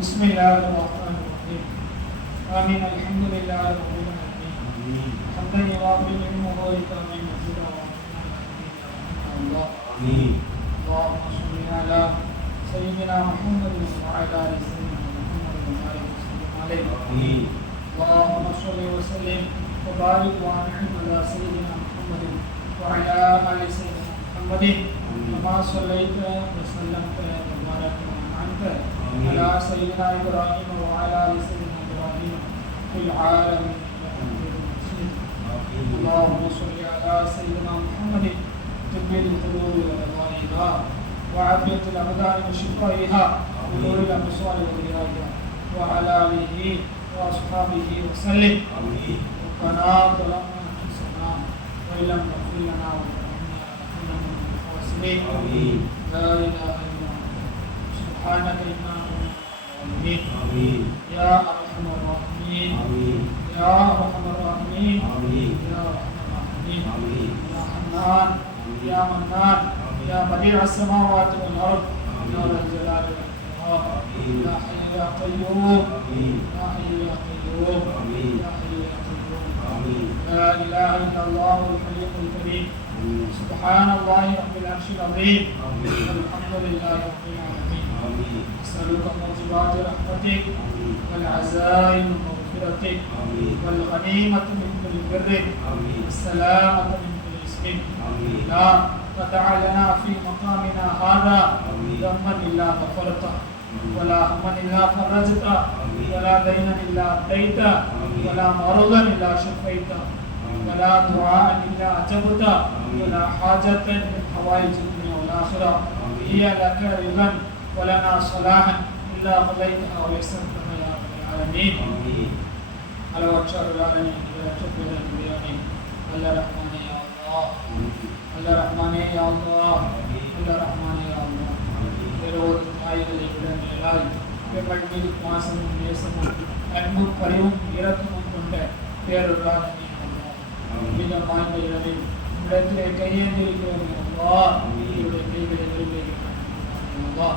بسم الله الرحمن الرحيم آمين الحمد لله رب العالمين حمدا يوافي نعمه ويكافئ مزيدا الله اللهم صل على سيدنا محمد وعلى آل سيدنا محمد وبارك وسلم عليه اللهم صل وسلم وبارك وانعم على سيدنا محمد وعلى آل سيدنا محمد كما صليت وسلمت وبارك وانعمت على سيدنا إبراهيم وعلى آل سيدنا إبراهيم في العالمين اللهم صل على سيدنا محمد طب القلوب ودوائها وعافية الأبدان وشفائها ونور الأبصار وضيائها وعلى آله وأصحابه وسلم ربنا ظلمنا أنفسنا وإن لم تغفر لنا وترحمنا لنكونن من الخاسرين لا إله إلا أنت سبحانك إنا آمين يا أرحم الراحمين يا أرحم الراحمين يا أرحم الراحمين يا حنان يا منان يا بديع السماوات والأرض يا ذا الجلال والإكرام يا حي يا قيوم يا حي يا قيوم يا حي يا قيوم لا إله إلا الله الحي الكريم سبحان الله رب العرش العظيم الحمد لله رب العالمين أسألك موجبات رحمتك والعزائم مغفرتك والغنيمة من كل بر والسلامة من كل اسم لا تدع لنا في مقامنا هذا ذنبا إلا غفرته ولا هما إلا فرجته ولا دينا إلا أديته ولا مرضا إلا شفيته ولا دعاء إلا أجبته ولا حاجة من حوائج الدنيا والآخرة هي لك رضا ولنا صلاحا إلا قضيتها ويسرتها يا رب العالمين على وجه العالمين إلى تقبل البيان الله رحمن يا الله الله رحمن يا الله الله رحمن يا الله வேறொரு தாய்களை விட மேலாய் எங்கள் மீது பாசமும் நேசமும் அன்பும் பரிவும் இரக்கமும் கொண்ட பேரொருளாக மிக வாய்ந்த இரவில் இடத்திலே கையேந்திருக்கிறோம் அல்லா என்னுடைய கைகளை அல்லா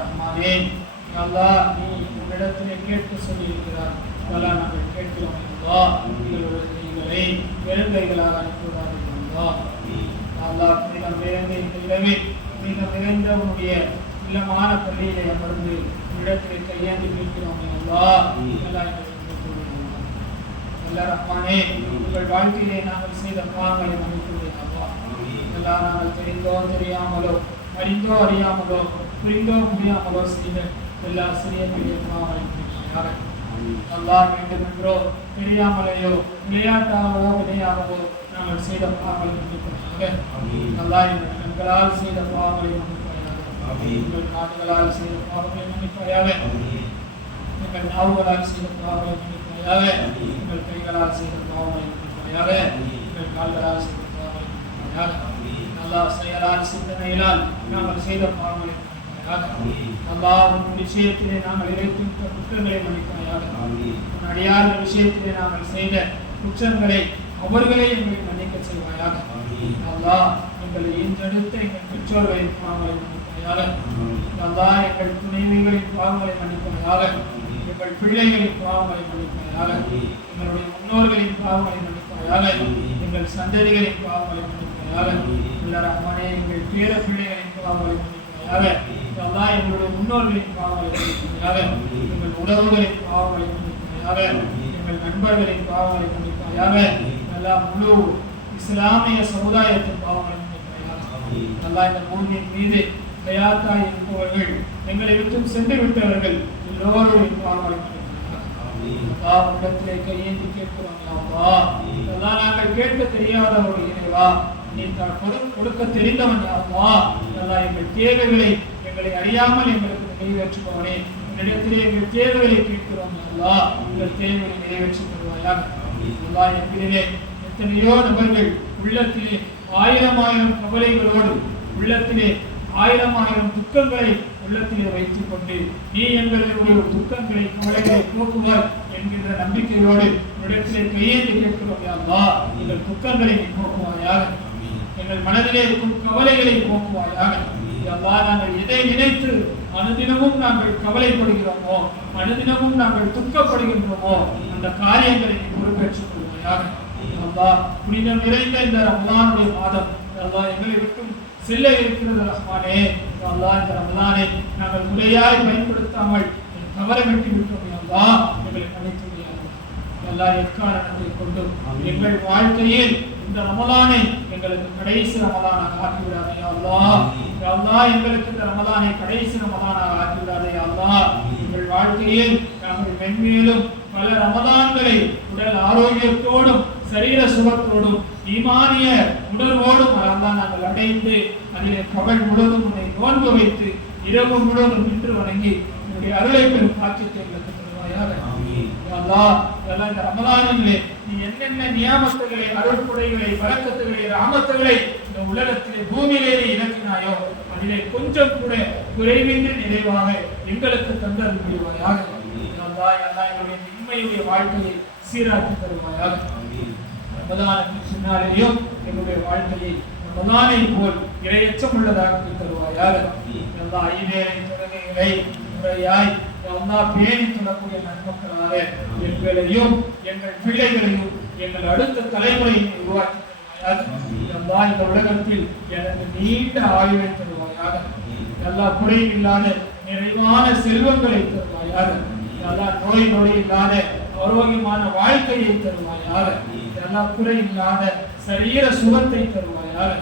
ரஹ்மானே அல்லா நீ உன்னிடத்திலே கேட்க சொல்லியிருக்கிறார் அல்லா நாங்கள் கேட்கிறோம் அல்லா எங்களுடைய கைகளை வெறுங்கைகளாக அனுப்புகிறார்கள் அல்லா அல்லா மிக நிறைந்த இந்த இரவில் மிக நிறைந்த உன்னுடைய இல்லமான பள்ளியிலே அமர்ந்து இடத்திலே கையேந்தி நிற்கிறோம் அல்லா எல்லாம் அல்லா ரஹ்மானே உங்கள் வாழ்க்கையிலே நாங்கள் செய்த பாவங்களை மன்னித்துள்ளேன் அல்லா எல்லாம் நாங்கள் தெரிந்தோ தெரியாமலோ அறிந்தோ அறியாமலோ புரிந்தோ முடியாமலோ செய்த எல்லா சிறிய பெரிய பாவங்களை மன்னிப்பாயாக அல்லா வேண்டுமென்றோ தெரியாமலையோ விளையாட்டாகவோ விளையாகவோ நாங்கள் செய்த பாவங்களை மன்னிப்பாயாக அல்லா எங்கள் கண்களால் செய்த பாவங்களை மன்னிப்பாயாக எங்கள் காதுகளால் செய்த பாவங்களை மன்னிப்பாயாக எங்கள் நாவுகளால் செய்த பாவங்களை மன்னிப்பாயாக எங்கள் கைகளால் செய்த பாவங்களை மன்னிப்பாயாக எங்கள் கால்களால் செய்த பாவங்களை மன்னிப்பாயாக அல்லா செயலால் சிந்தனையினால் நாங்கள் செய்த பாவங்களை மன்னிப்பாயாக அல்லா உன் விஷயத்திலே நாங்கள் இறைத்தும் குற்றங்களை மன்னிப்பாயாக உன் அடியார்கள் விஷயத்திலே நாங்கள் செய்த குற்றங்களை அவர்களே எங்களை மன்னிக்க செய்வாயாக அல்லா எங்களை ஈன்றெடுத்த எங்கள் பெற்றோர்களின் பாவங்களை மன்னிப்பாயாக அல்லா எங்கள் துணைவிகளின் பாவங்களை மன்னிப்பாயாக எங்கள் பிள்ளைகளின் பாவங்களை மன்னிப்பாயாக எங்களுடைய முன்னோர்களின் பாவங்களை மன்னிப்பாயாக எங்கள் சந்ததிகளின் பாவங்களை மன்னிப்பாயாக அல்லா ரஹ்மானே எங்கள் பேர பிள்ளைகளின் பாவங்களை மன்னிப்பாயாக அல்லா எங்களுடைய முன்னோர்களின் பாவங்களை மன்னிப்பாயாக எங்கள் உறவுகளின் பாவங்களை மன்னிப்பாயாக எங்கள் நண்பர்களின் பாவங்களை மன்னிப்பாயாக அல்லா முழு இஸ்லாமிய சமுதாயத்தின் பாவங்களை மன்னிப்பாயாக அல்லா இந்த பூமியின் மீது தயாத்தாய் இருப்பவர்கள் எங்களை விட்டு சென்று விட்டவர்கள் எல்லோரும் பாவங்களை மன்னிப்பாயாக உலகத்திலே கையேந்தி கேட்கிறோம் அல்லா நாங்கள் கேட்க தெரியாத ஒரு இறைவா நீ கொடுக்க தெரிந்தவன் யாருவா அல்லா எங்கள் தேவைகளை எங்களை அறியாமல் எங்களுக்கு நிறைவேற்றுபவனே என்னிடத்திலே எங்கள் தேவைகளை கேட்கிறோம் அல்லா எங்கள் தேவைகளை நிறைவேற்றி தருவாயாக அல்லா எங்களிலே எத்தனையோ நபர்கள் உள்ளத்திலே ஆயிரம் கவலைகளோடு உள்ளத்திலே ஆயிரம் துக்கங்களை உள்ளத்திலே வைத்துக் கொண்டு நீ எங்களுடைய துக்கங்களை கவலைகளை போக்குவார் என்கின்ற நம்பிக்கையோடு இடத்திலே கையேந்தி கேட்கிறோம் அல்லா எங்கள் துக்கங்களை நீ போக்குவாயாக எங்கள் மனதிலே இருக்கும் கவலைகளை போக்குவாயாக அல்லாஹ் நாங்கள் எதை நினைத்து அனுதினமும் நாங்கள் கவலைப்படுகிறோமோ, அனுதினமும் நாங்கள் துக்கப்படுகின்றோமோ, அந்த காரியங்களை நீ பொறுப்பேற்றுக் கொள்வாயாக. அல்லாஹ் புனிதம் நிறைந்த இந்த ரமலானுடைய மாதம் அல்லாஹ் எங்களை விட்டும் செல்ல இருக்கிறது ரஹ்மானே. அல்லாஹ் இந்த ரமலானை நாங்கள் முறையாய் பயன்படுத்தாமல் தவற வெட்டி விட்டோம். அல்லாஹ் எங்களை மன்னித்து அல்லாஹ் எக்காரணத்தை கொண்டு எங்கள் வாழ்க்கையில் இந்த ரமலானை எங்களுக்கு கடைசி ரமலானாக ஆக்கிவிடாதே அல்லாஹ். அல்லாஹ் எங்களுக்கு இந்த ரமலானை கடைசி ரமலானாக ஆக்கிவிடாதே அல்லாஹ். எங்கள் வாழ்க்கையில் நாங்கள் மென்மேலும் பல ரமலான்களை உடல் ஆரோக்கியத்தோடும் சரீர சுகத்தோடும் ஈமானிய உணர்வோடும் அல்லாஹ் நாங்கள் அடைந்து அதிலே பகல் முழுவதும் உன்னை நோன்பு வைத்து இரவு முழுவதும் நின்று வணங்கி உன்னுடைய அருளை பெறும் பாக்கியத்தை எங்களுக்கு தருவாயாக. அல்லாஹ் இந்த ரமலானிலே நீ என்னென்ன நியாமத்துகளை, அருள்புடைகளை, பரக்கத்துகளை, ராமத்துகளை இந்த உலகத்திலே பூமியிலே இறக்கினாயோ அதிலே கொஞ்சம் கூட குறைவின்றி நிறைவாக எங்களுக்கு தந்தல் புரிவாயாக. அல்லாஹ் என்னுடைய உண்மையுடைய வாழ்க்கையை சீராக்கி தருவாயாக. ரமலானுக்கு பின்னாலேயும் என்னுடைய வாழ்க்கையை ரமலானை போல் இறையச்சம் உள்ளதாக தருவாயாக. அல்லாஹ் ஐவேளை தொழுகைகளை முறையாய் அல்லாஹ் பேணி சொல்லக்கூடிய நன்மக்களாக எங்களையும் எங்கள் பிள்ளைகளையும் எங்கள் அடுத்த தலைமுறையை உருவாக்கி தருவாயாக. அல்லாஹ் இந்த உலகத்தில் எனக்கு நீண்ட ஆயுளை தருவாயாக. அல்லாஹ் குறைவில்லாத நிறைவான செல்வங்களை தருவாயாக. அல்லாஹ் நோய் நொடி இல்லாத ஆரோக்கியமான வாழ்க்கையை தருவாயாக. அல்லாஹ் குறை இல்லாத சரீர சுகத்தை தருவாயாக.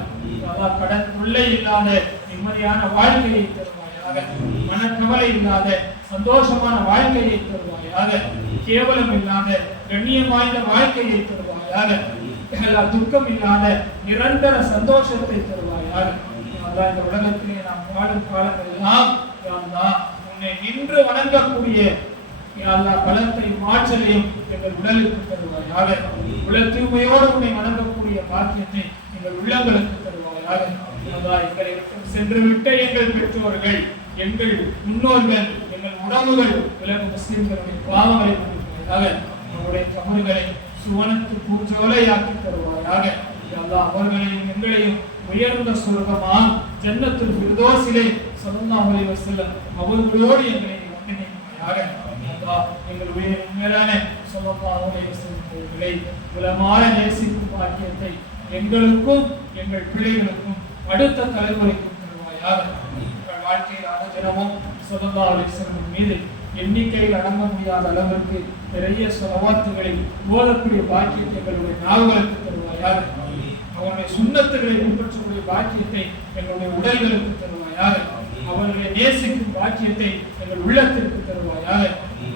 அல்லாஹ் கடன் தொல்லை இல்லாத நிம்மதியான வாழ்க்கையை தருவாயாக. மனக்கவலை இல்லாத சந்தோஷமான வாழ்க்கையை தருவாயாக. கேவலம் இல்லாத கண்ணியம் வாய்ந்த வாழ்க்கையை தருவாயாக. துக்கம் இல்லாத நிரந்தர சந்தோஷத்தை தருவாயாக. அல்லாஹ் இந்த உலகத்திலே நாம் வாழும் காலங்களெல்லாம் உன்னை நின்று வணங்கக்கூடிய அல்லாஹ் பலத்தை மாற்றலையும் எங்கள் உடலுக்கு தருவாயாக. உள்ள தூய்மையோடு உன்னை வணங்கக்கூடிய பாக்கியத்தை எங்கள் உள்ளங்களுக்கு தருவாயாக. அல்லாஹ் எங்களை சென்று விட்ட எங்கள் பெற்றோர்கள், எங்கள் முன்னோர்கள், எங்கள் உறவுகள், உலக முஸ்லிம்களுடைய பாவங்களை மன்னிப்பாயாக. நம்முடைய கமல்களை சுவனத்து பூஞ்சோலையாக்கி தருவாயாக. அல்லாஹ் அவர்களையும் எங்களையும் உயர்ந்த சொர்க்கமாம் ஜன்னத்துல் ஃபிர்தௌஸிலே ஸல்லல்லாஹு அலைஹி வஸல்லம் அவர்களோடு எங்களை வணங்குவாயாக. எங்களுடைய உண்மையான ஸல்லல்லாஹு அலைஹி வஸல்லம் அவர்களை உலமாற நேசிக்கும் பாக்கியத்தை எங்களுக்கும் எங்கள் பிள்ளைகளுக்கும் அடுத்த தலைமுறைக்கும் தருவாயாக. எங்கள் வாழ்க்கையில் அனுதினமும் ஸல்லல்லாஹு அலைஹி வஸல்லம் மீது எண்ணிக்கையில் அடங்க முடியாத அளவிற்கு நிறைய ஸலவாத்துகளை ஓதக்கூடிய பாக்கியத்தை எங்களுடைய நாவுகளுக்கு தருவாயாக. அவருடைய சுன்னத்துகளை பின்பற்றக்கூடிய பாக்கியத்தை எங்களுடைய உடல்களுக்கு தருவாயாக. அவர்களை நேசிக்கும் பாக்கியத்தை எங்கள் உள்ளத்திற்கு தருவாயாக.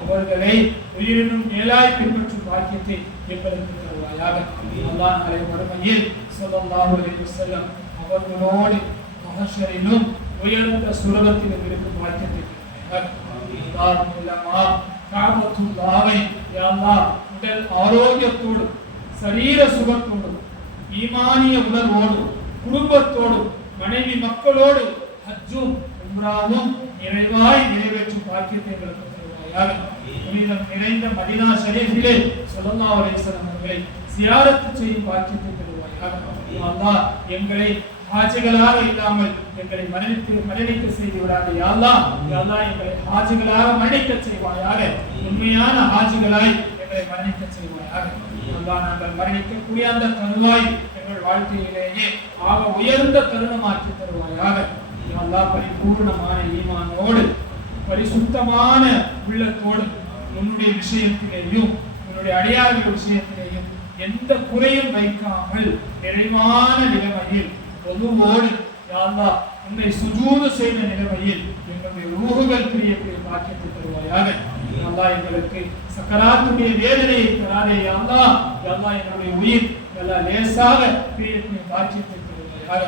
அவர்களை உயிரினும் மேலாய் பின்பற்றும் பாக்கியத்தை எங்களுக்கு தருவாயாக. அல்லாஹ் நாளை மறுமையில் ஸல்லல்லாஹு அலைஹி வஸல்லம் அவர்களோடு மஹ்ஷரிலும் உயர்ந்த சுரகத்திலும் இருக்கும் பாக்கியத்தை உடல் ஆரோக்கியத்தோடு சரீர சுகத்தோடு ஈமானிய உணர்வோடு குடும்பத்தோடு மனைவி மக்களோடு ஹஜ்ஜும் உம்ராவும் நிறைவாய் நிறைவேற்றும் பாக்கியத்தை எங்களுக்கு தருவாயாக. புனிதம் நிறைந்த மதீனா ஷரீஃபிலே ஸல்லல்லாஹு அலைஹி வஸல்லம் அவர்களை சியாரத்து செய்யும் பாக்கியத்தை தருவாயாக. அல்லாஹ் எங்களை ஹாஜிகளாக இல்லாமல் எங்களை மரணிக்க செய்து விடாது. யா அல்லாஹ் எங்களை ஹாஜிகளாக மரணிக்க செய்வாயாக. உண்மையான ஹாஜிகளாய் எங்களை மரணிக்க செய்வாயாக. அல்லாஹ் நாங்கள் மரணிக்கக்கூடிய அந்த தருவாய் எங்கள் வாழ்க்கையிலேயே ஆக உயர்ந்த தருணமாக்கி தருவாயாக. அல்லாஹ் பரிபூர்ணமான ஈமானோடு பரிசுத்தமான உள்ளத்தோடு உன்னுடைய விஷயத்திலேயும் உன்னுடைய அடியார்கள் விஷயத்திலேயும் எந்த குறையும் வைக்காமல் நிறைவான நிலைமையில் பொதுவோடு அல்லாஹ் உன்னை சுஜூது செய்த நிலைமையில் எங்களுடைய ரூஹுகள் பிரியக்கூடிய பாக்கியத்தை தருவாயாக. அல்லாஹ் எங்களுக்கு சக்கராத்துடைய வேதனையை தராதே. அல்லாஹ் எங்களுடைய உயிர் எல்லாம் லேசாக பிரியக்கூடிய பாக்கியத்தை தருவாயாக.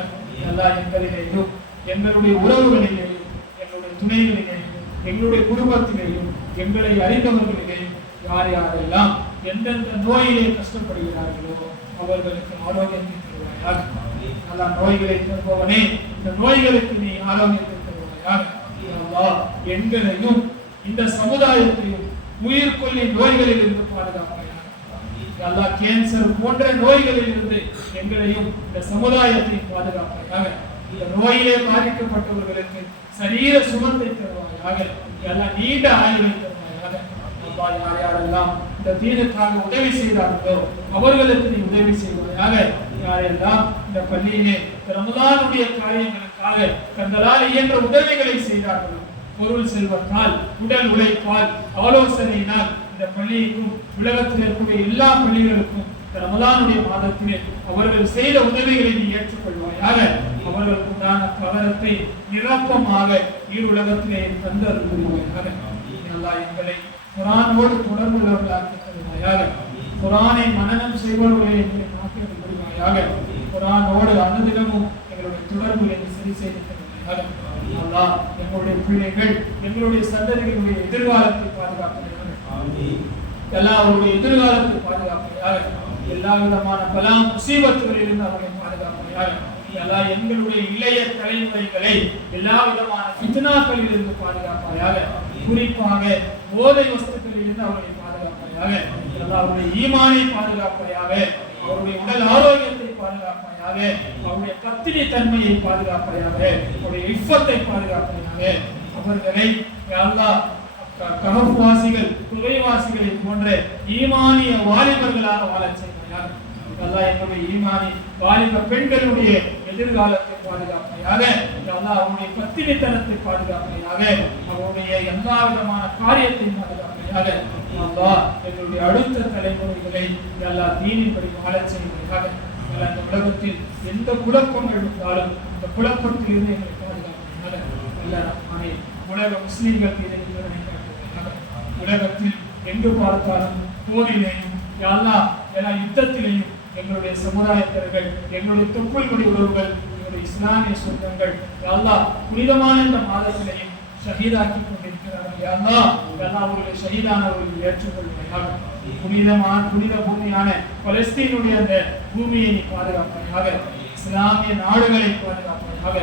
அல்லாஹ் எங்களிலேயும் எங்களுடைய உறவுகளிலேயும் எங்களுடைய துணைகளிலேயும் எங்களுடைய குடும்பத்திலேயும் எங்களை அறிந்தவர்களிலேயும் யார் யாரெல்லாம் எந்தெந்த நோயிலே கஷ்டப்படுகிறார்களோ அவர்களுக்கு ஆரோக்கியத்தை தருவாயாக. நல்லா நோய்களை தருபவனே, இந்த நோய்களுக்கு நீ ஆரோக்கியத்தை தருவாயாக. அல்லாஹ் எங்களையும் இந்த சமுதாயத்தையும் உயிர் கொல்லி நோய்களில் இருந்து பாதுகாப்பாயாக. அல்லாஹ் கேன்சர் போன்ற நோய்களில் இருந்து எங்களையும் இந்த சமுதாயத்தையும் பாதுகாப்பாயாக. இந்த நோயிலே பாதிக்கப்பட்டவர்களுக்கு சரீர சுகத்தை தருவாயாக. எல்லாம் நீண்ட ஆயுளை தருவாயாக. யார் யாரெல்லாம் இந்த தீனுக்காக உதவி செய்தார்களோ அவர்களுக்கு நீ உதவி செய்வாயாக. யாரெல்லாம் இந்த பள்ளியிலே ரமலானுடைய காரியங்களுக்காக தங்களால் இயன்ற உதவிகளை செய்தார்களோ, பொருள் செல்வத்தால், உடல் உழைப்பால், ஆலோசனையினால் இந்த பள்ளிக்கும் உலகத்தில் இருக்கக்கூடிய எல்லா பள்ளிகளுக்கும் ரமலானுடைய மாதத்திலே அவர்கள் செய்த உதவிகளை நீ ஏற்றுக்கொள்வாயாக. அவர்களுக்கு உண்டான பலனத்தை நிரப்பமாக உலகத்திலே தந்தருள் புரிவாயாக. எங்களை குர்ஆனோடு தொடர்புள்ளவர்களாக்கி தருவாயாக. குர்ஆனை மனனம் செய்பவர்களை எங்களை மாற்றி புரிவாயாக. குர்ஆனோடு அனுதினமும் எங்களுடைய தொடர்புகளை சரி செய்து தருவாயாக. அல்லாஹ் எங்களுடைய பிள்ளைகள், எங்களுடைய சந்ததிகளுடைய எதிர்காலத்தை பாதுகாப்பாயாக. அவருடைய எதிர்காலத்தை பாதுகாப்பாயாக. எல்லா விதமான பலா முசீபத்துகளில் இருந்து அவர்களை பாதுகாப்பாயாக. எங்களுடைய இளைய தலைமுறைகளை எல்லா விதமான ஃபித்னாக்களில் இருந்து பாதுகாப்பாயாக. குறிப்பாக போதை வஸ்துக்களில் இருந்து அவர்களை பாதுகாப்பாயாக. அவருடைய ஈமானை பாதுகாப்பாயாக. அவருடைய உடல் ஆரோக்கியத்தை பாதுகாப்பாயாக. அவருடைய பத்தினி தன்மையை பாதுகாப்பாயாக. அவருடைய இஃபத்தை பாதுகாப்பாயாக. அவர்களை கஹஃப்வாசிகள், குகைவாசிகளை போன்ற ஈமானிய வாலிபர்களாக வாழச் செய்வாயாக. எங்களுடைய ஈமானி வாலிப பெண்களுடைய எதிர்காலத்தை பாதுகாப்பாயாக. அவருடைய பத்தினித்தனத்தை பாதுகாப்பாயாக. அவருடைய எல்லா விதமான காரியத்தை பாதுகாப்பாயாக. எங்களுடைய அடுத்த தலைமுறைகளை தீனின்படி வாழச் செய்வாயாக. இந்த உலகத்தில் எந்த குழப்பங்கள் இருந்தாலும் அந்த குழப்பத்தில் இருந்து எங்களை பாதுகாப்பாக. உலக முஸ்லிம்கள் உலகத்தில் எங்கு பார்த்தாலும் போரிலேயும் எல்லா யுத்தத்திலேயும் எங்களுடைய சமுதாயத்தர்கள், எங்களுடைய தொப்புள்கொடி உறவுகள், எங்களுடைய இஸ்லாமிய சொந்தங்கள் புனிதமான இந்த மாதத்திலையும் ஷஹீதாக்கி கொண்டிருக்கிறார்கள். அவர்களை ஷஹீதானவர்கள் ஏற்றுக்கொள்வாயாக. புனித பூமியான பலஸ்தீனுடைய அந்த பூமியை பாதுகாப்பாயாக. இஸ்லாமிய நாடுகளை பாதுகாப்பாயாக.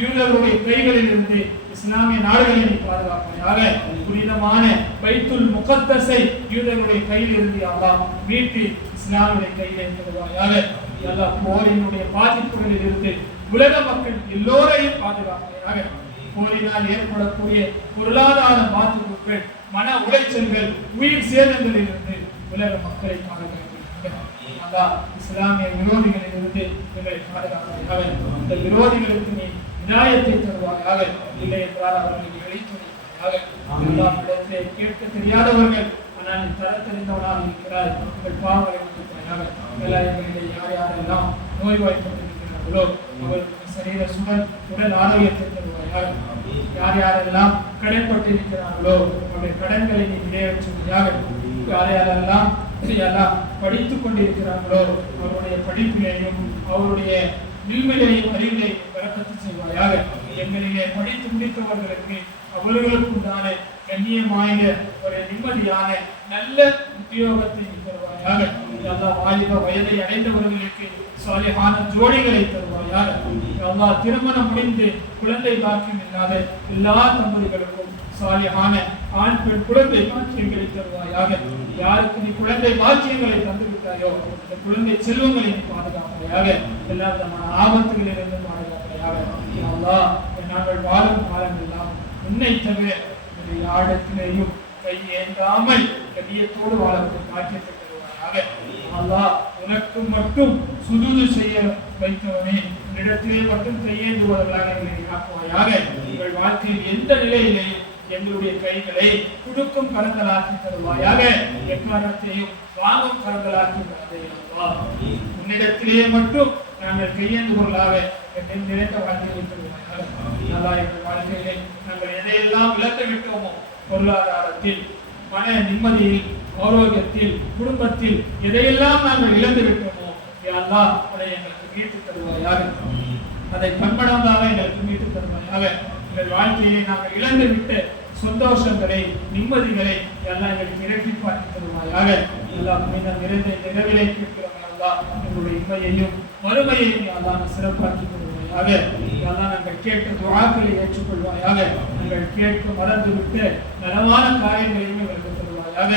யூதர்களுடைய கைகளில் இருந்து இஸ்லாமிய நாடுகளை பாதுகாப்பாயாக. புனிதமான பைத்துல் முகத்தஸை யூதர்களுடைய கையில் இருந்து அல்லாஹ் மீட்டு இஸ்லாமுடைய கையிலே தருவாயாக. போரினுடைய பாதிப்புகளில் இருந்து உலக மக்கள் எல்லோரையும் பாதுகாப்பாயாக. போரினால் ஏற்படக்கூடிய பொருளாதார பாதிப்புகள், மன உளைச்சல்கள், உயிர் சேதங்களில் இருந்து உலக மக்களை பாதுகாப்பாக. இஸ்லாமிய விரோதிகளில் இருந்து எங்களை பாதுகாப்பாக. இந்த விரோதிகளுக்கு நீ நியாயத்தை தருவாயாக. இல்லை என்றால் அவர்களுக்கு வெளித்துறையாக. எல்லாம் இடத்திலே கேட்க தெரியாதவர்கள் ஆனால் தர தெரிந்தவனாக இருக்கிறார். உங்கள் பாவங்களை கொடுப்பாயாக. எங்களிடையே யார் யாரெல்லாம் நோய்வாய்ப்பட்டிருக்கிறார்களோ அவர்களுக்கு சரீர உடல் ஆரோக்கியத்தை தருவாயாக. யார் யாரெல்லாம் கடன்பட்டிருக்கிறார்களோ அவருடைய கடன்களை நீ நிறைவேற்றுவாயாக. யார் யாரெல்லாம் படித்துக் கொண்டிருக்கிறார்களோ அவருடைய படிப்பிலேயும் அவருடைய இல்மிலையும் அறிவிலையும் பரக்கத்து செய்வாயாக. எங்களிலே படித்து முடித்தவர்களுக்கு அவர்களுக்கு உண்டான கண்ணியமான ஒரு நிம்மதியான நல்ல உத்தியோகத்தை தருவாயாக. வாலிப வயதை அடைந்தவர்களுக்கு சாலிஹான ஜோடிகளை தருவாயாக. திருமணம் முடிந்து குழந்தை பாக்கியம் இல்லாத எல்லா தம்பதிகளுக்கும் சாலிஹான ஆண் பெண் குழந்தை பாக்கியங்களை தருவாயாக. யாருக்கு நீ குழந்தை பாக்கியங்களை தந்து விட்டாயோ அந்த குழந்தை செல்வங்களை பாதுகாப்பாயாக. எல்லா விதமான ஆபத்துகளிலிருந்து பாதுகாப்பாயாக. நாங்கள் வாழும் காலம் எல்லாம் உன்னை தவிர யாரிடத்திலேயும் கையேந்தாமல் கண்ணியத்தோடு வாழக்கூடிய பாக்கியத்தை தருவாயாக. உனக்கு மட்டும் சுஜூது செய்ய வைத்தவனே, உன்னிடத்திலே மட்டும் கையேந்துவதற்காக எங்களை ஆக்குவாயாக. எங்கள் வாழ்க்கையில் எந்த நிலையிலேயும் எங்களுடைய கைகளை குடுக்கும் கரங்களாக்கி தருவாயாக. எக்காரணத்தையும் வாங்கும் கரங்களாக்கி தருவாயாக. உன்னிடத்திலே மட்டும் நாங்கள் கையேந்துவர்களாக நிறைந்த வாழ்க்கையை தருவாயாக. எங்கள் வாழ்க்கையிலே நாங்கள் எதையெல்லாம் இழந்து விட்டோமோ, பொருளாதாரத்தில், மன நிம்மதியில், ஆரோக்கியத்தில், குடும்பத்தில் எதையெல்லாம் நாங்கள் இழந்து விட்டோமோ அதை எங்களுக்கு மீட்டு தருவாயாக. அதை பன்மடங்காக எங்களுக்கு மீட்டு தருவாயாக. எங்கள் வாழ்க்கையை நாங்கள் இழந்து விட்ட சந்தோஷங்களை, நிம்மதிகளை எல்லாம் எங்களுக்கு இரட்டி பார்த்து தருவாயாக. நிறைந்த நிறவிலை கேட்கிறோம். எங்களுடைய இன்மையையும் மறுமையையும் அல்லாஹ் சிறப்பாக்கி தருவாயாக. நாங்கள் கேட்ட துஆக்களை ஏற்றுக்கொள்வாயாக. நாங்கள் கேட்க மறந்துவிட்டு நலமான காரியங்களையும் எங்களுக்கு தருவாயாக.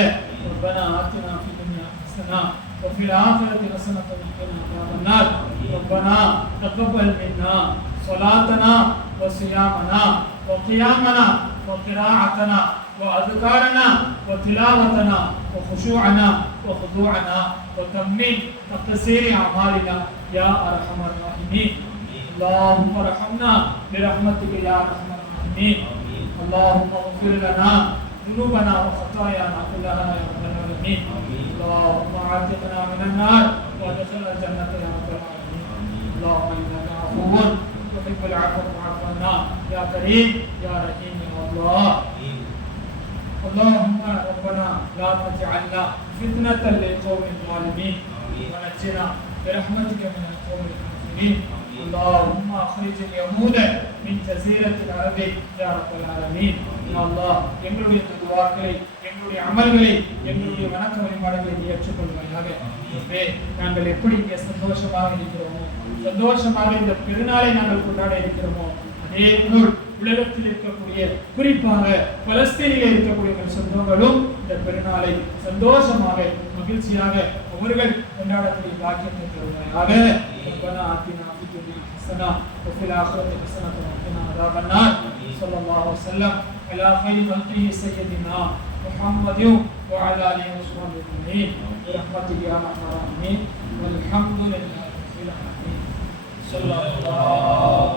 ربنا آتنا في الدنيا حسنة وفي الآخرة حسنة وقنا عذاب النار. ربنا تقبل منا صلاتنا وصيامنا وقيامنا وقراءتنا وأذكارنا وتلاوتنا وخشوعنا وخضوعنا وتمم تقصير أعمالنا يا أرحم الراحمين. اللهم ارحمنا برحمتك يا أرحم الراحمين. اللهم اغفر لنا ذنوبنا وخطايانا كلها يا رب العالمين. اللهم اعتقنا من النار وادخلنا الجنة يا رب العالمين. اللهم إنك عفو تحب العفو فاعف عنا يا كريم يا رحيم يا الله. اللهم ربنا لا تجعلنا فتنة للقوم الظالمين ونجنا برحمتك من القوم الكافرين. اللهم اخرج اليهود من جزيرة العرب يا رب العالمين. يا الله எங்களுடைய துஆக்களை எங்களுடைய அமல்களை எங்களுடைய வணக்க வழிபாடுகளை நீ ஏற்றுக்கொள்வாயாக. நாங்கள் எப்படி இங்கே சந்தோஷமாக இருக்கிறோமோ சந்தோஷமாக இந்த பெருநாளை நாங்கள் கொண்டாட இருக்கிறோமோ அதே போல் உலகத்தில் இருக்கக்கூடிய குறிப்பாக பலஸ்தீனில் இருக்கக்கூடிய சொந்தங்களும் இந்த பெருநாளை சந்தோஷமாக மகிழ்ச்சியாக அவர்கள் கொண்டாடக்கூடிய பாக்கியத்தை தருவாயாக. ربنا آتنا في الدنيا حسنة وفي الآخرة حسنة وقنا عذاب النار. صلى الله وسلم على خير خلقه سيدنا محمد وعلى آله وصحبه أجمعين برحمتك يا أرحم الراحمين والحمد لله رب العالمين. صلى الله